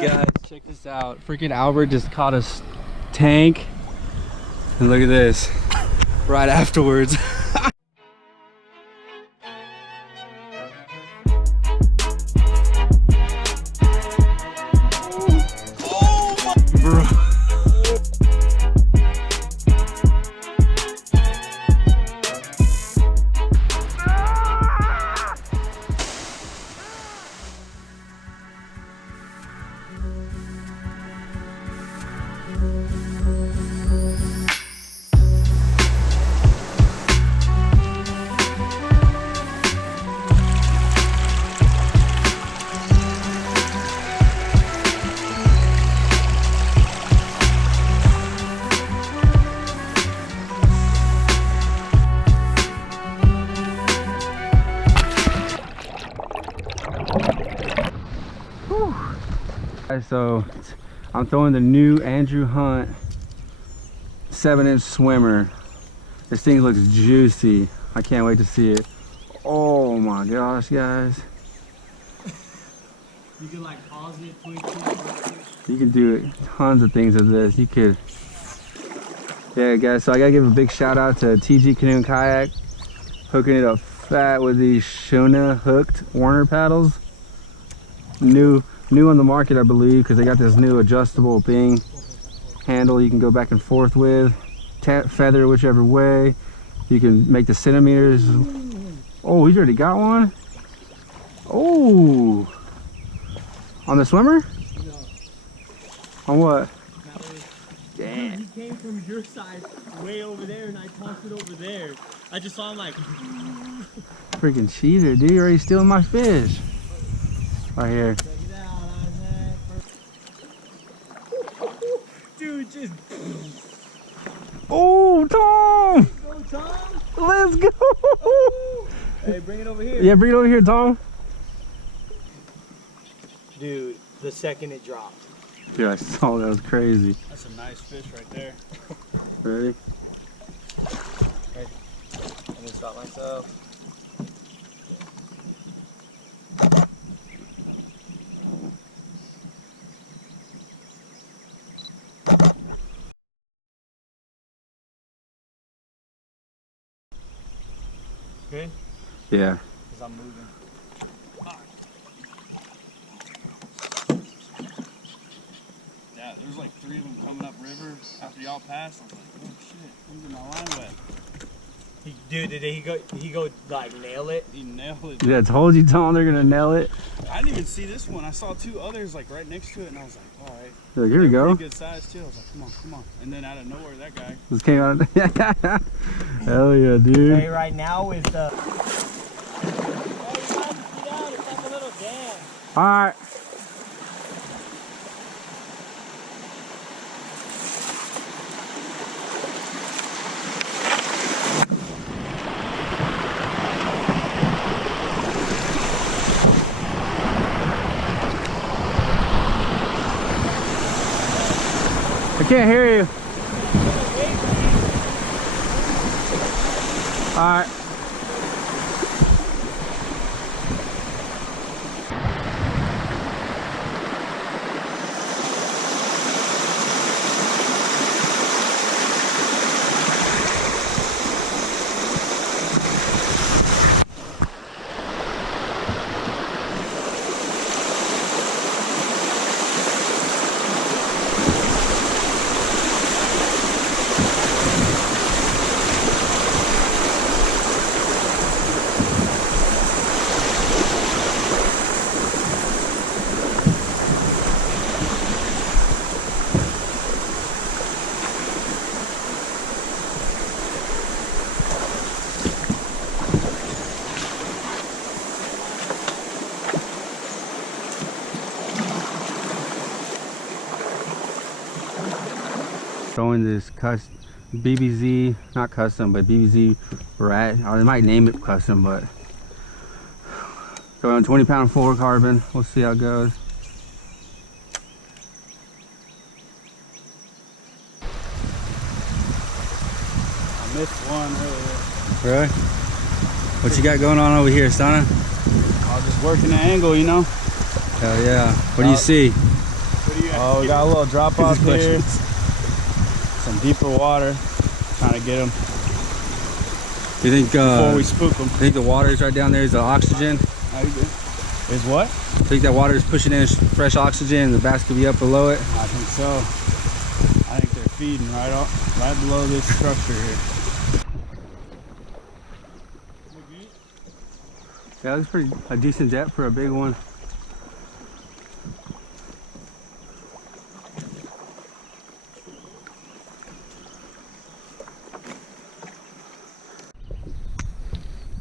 Guys, check this out. Freaking Albert just caught a tank. And look at this. Right afterwards. Bro. So I'm throwing the new Andrew Hunt 7-inch swimmer. This thing looks juicy. I can't wait to see it. Oh my gosh, guys. You can like pause it, twitch it. You can do tons of things with this. You could, yeah guys, so I gotta give a big shout out to TG Canoe and Kayak, hooking it up fat with these Shona hooked Warner paddles. New on the market, I believe, because they got this new adjustable thing handle you can go back and forth with, feather whichever way. You can make the centimeters. Oh, he's already got one. Oh, on the swimmer? No. On what? Damn. He came from your side way over there, and I tossed it over there. I just saw him like. Freaking cheater, dude! You're already stealing my fish. Right here. Dude, just. Oh, Tom! Go, Tom! Let's go! Hey, bring it over here. Yeah, bring it over here, Tom. Dude, the second it dropped. Dude, I saw that. Was crazy. That's a nice fish right there. Ready? Hey, I'm gonna stop myself. Good? Yeah. Because I'm moving. Yeah, there's like 3 of them coming up river after y'all passed. I was like, oh shit, I'm getting my line wet. Did he go like nail it? He nailed it. Yeah, I told you, Tom, they're gonna nail it. I didn't even see this one. I saw 2 others like right next to it, and I was like, all right. So here we go. Good size too. I was like, come on, come on. And then out of nowhere, that guy. This came out. Hell yeah, dude. Hey, right now is the. Oh, you have to get out. It's like a little dam. All right. I can't hear you. All right. Throwing this BBZ, not custom, but BBZ rat. Or they might name it custom, but going 20-pound fluorocarbon. We'll see how it goes. I missed one earlier. Really? What you got going on over here, Stana? I was just working the angle, you know. Hell yeah. What do you see? Oh, we got a little drop off here. Some deeper water. Trying to get them You think before we spook them. I think the water is right down there is the oxygen. How you doing? Is what? I think that water is pushing in fresh oxygen and the bass could be up below it. I think so. I think they're feeding right below this structure here. Yeah, that's pretty a decent depth for a big one.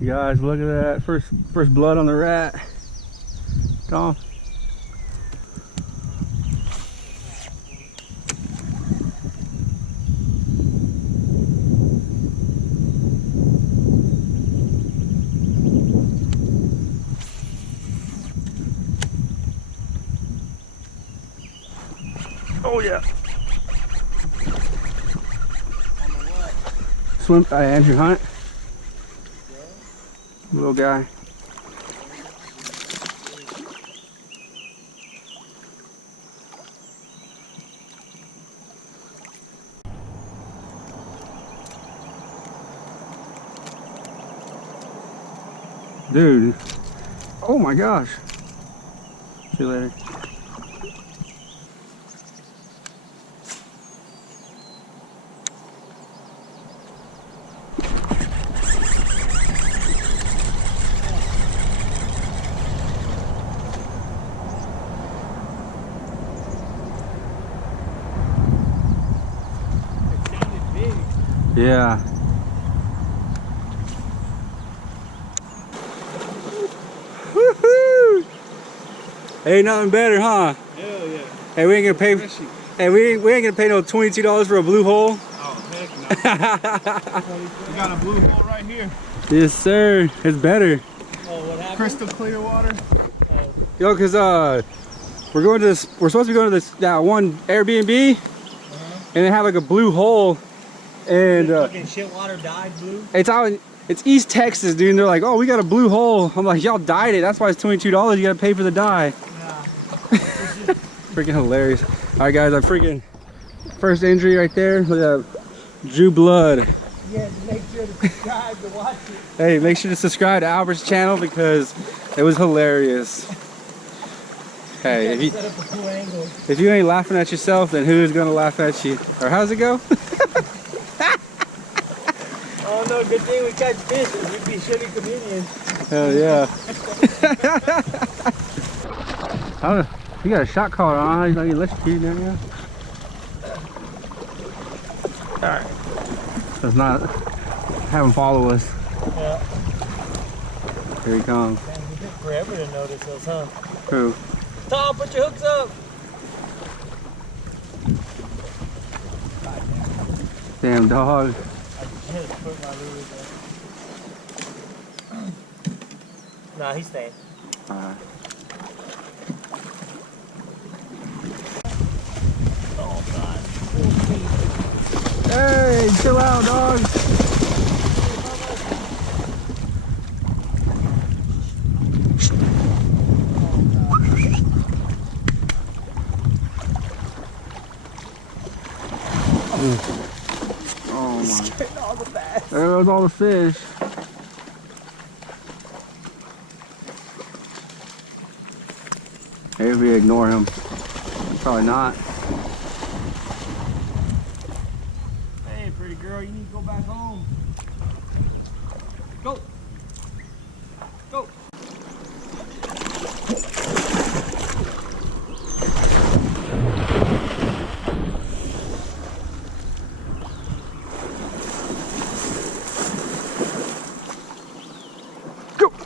You guys, look at that first blood on the rat. Tom. Oh yeah. Swim, Andrew Hunt. Little guy. Dude. Oh my gosh. See you later. Yeah. Woohoo! Ain't nothing better, huh? Hell yeah. Hey, we ain't gonna pay. Hey, we ain't gonna pay no $22 for a blue hole. Oh heck no. We got a blue hole right here. Yes, sir. It's better. Oh, what happened? Crystal clear water. Yo, cause we're going to this. We're supposed to be going to that one Airbnb, and they have like a blue hole, and Fucking shit water dyed blue. it's out in, it's East Texas, dude. And they're like, oh, we got a blue hole. I'm like, y'all dyed it. That's why it's $22. You gotta pay for the dye. Yeah. Freaking hilarious. All right, guys, I'm freaking first injury right there. Look at that, drew blood. Yeah, make sure to subscribe to watch it. Hey, make sure to subscribe to Albert's channel because it was hilarious. Hey, Set up a cool angle. if you ain't laughing at yourself, then who is gonna laugh at you? Or how's it go? Oh no, good thing we catch fish. We'd be shitty comedians. Hell yeah. I don't know. You got a shot collar on. He's not even electrocuted now. Yeah. Alright. Let's not have him follow us. Yeah. Here he comes. Man, it took forever to notice us, huh? Who? Tom, put your hooks up. Damn dog. I just put my lures up. Nah, he's staying. Alright. Oh god. Hey, chill out, dog. Oh my. Getting all the bass. There goes all the fish. Maybe we ignore him. Probably not. Hey, pretty girl, you need to go back home. Go. Go. Go.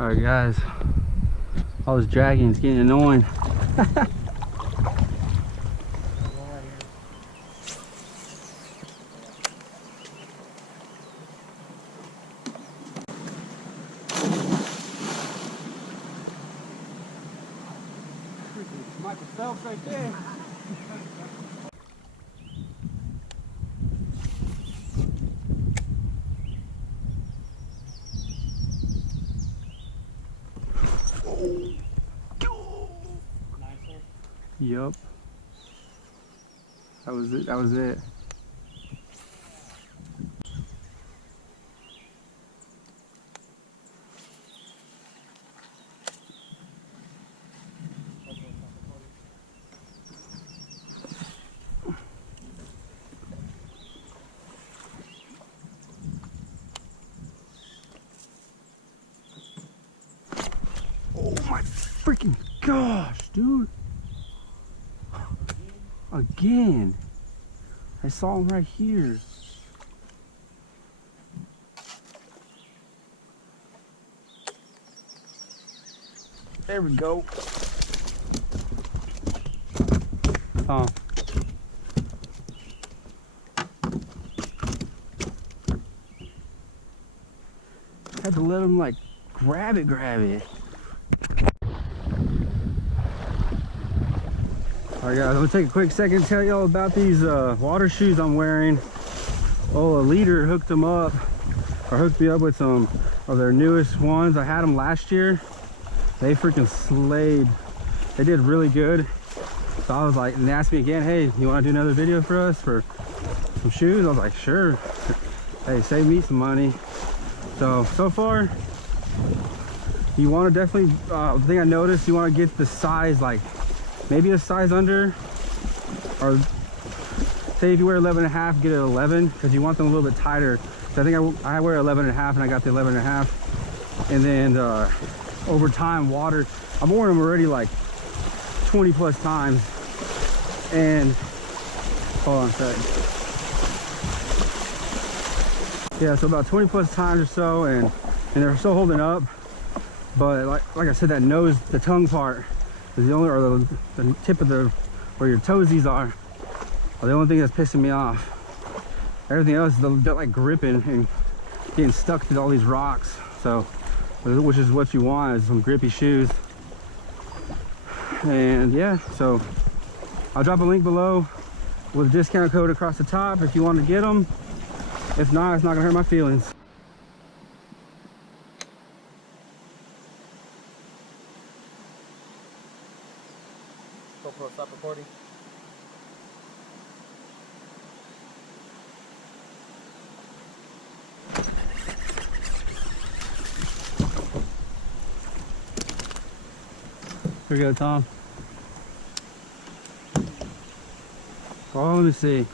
Alright guys, all this dragging is getting annoying. Michael Phelps right there. Yup. That was it. That was it. Oh my freaking gosh, dude. Again. I saw him right here. There we go. Oh. Had to let him like grab it. Alright guys, I'm gonna take a quick second to tell y'all about these water shoes I'm wearing. Oh, a leader hooked them up, or hooked me up with some of their newest ones. I had them last year. They freaking slayed. They did really good. So I was like, and they asked me again, hey, you wanna do another video for us for some shoes? I was like, sure. Hey, save me some money. So far, you wanna definitely, the thing I noticed, you wanna get the size like, maybe a size under, or say if you wear 11.5, get it 11, because you want them a little bit tighter. So I think I wear 11.5 and I got the 11.5. And then over time, water, I've worn them already like 20 plus times. And hold on a second. Yeah, so about 20 plus times or so, and they're still holding up. But like I said, that nose, the tongue part is the only, or the tip of the, where your toesies are the only thing that's pissing me off. Everything else is a bit like gripping and getting stuck to all these rocks. So, which is what you want, is some grippy shoes. And yeah, so I'll drop a link below with a discount code across the top if you want to get them. If not, it's not gonna hurt my feelings. GoPro, stop recording. Here we go, Tom. Oh, let me see.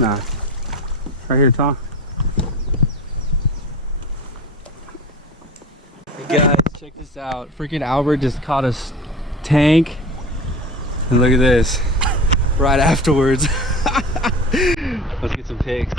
Nah. Right here, Tom. Hey guys, check this out. Freaking Albert just caught a tank. And look at this. Right afterwards. Let's get some pics.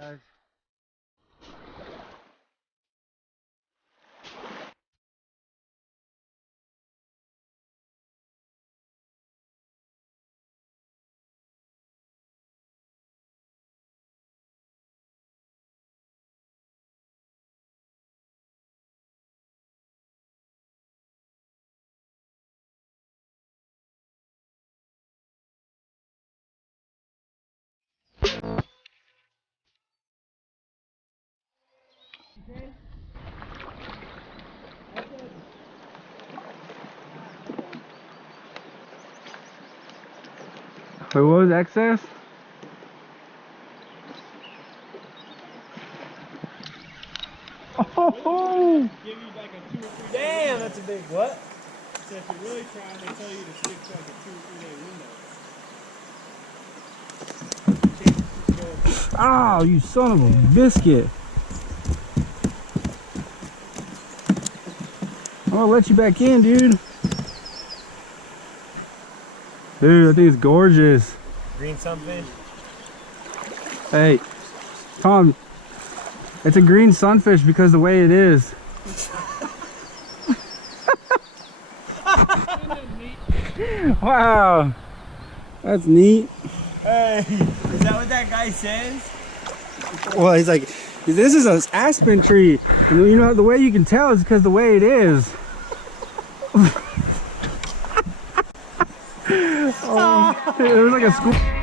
Guys. Wait, what was excess? Oh, Stick what? So if you're really trying, they tell you to stick to like a 2 or 3 day window. Oh, you son of a biscuit. I'm gonna let you back in, dude. Dude, I think it's gorgeous. Green sunfish. Hey, Tom, it's a green sunfish because the way it is. Wow, that's neat. Hey, is that what that guy says? Well, he's like, this is an aspen tree. And you know, the way you can tell is because the way it is. Oh, it was like a school.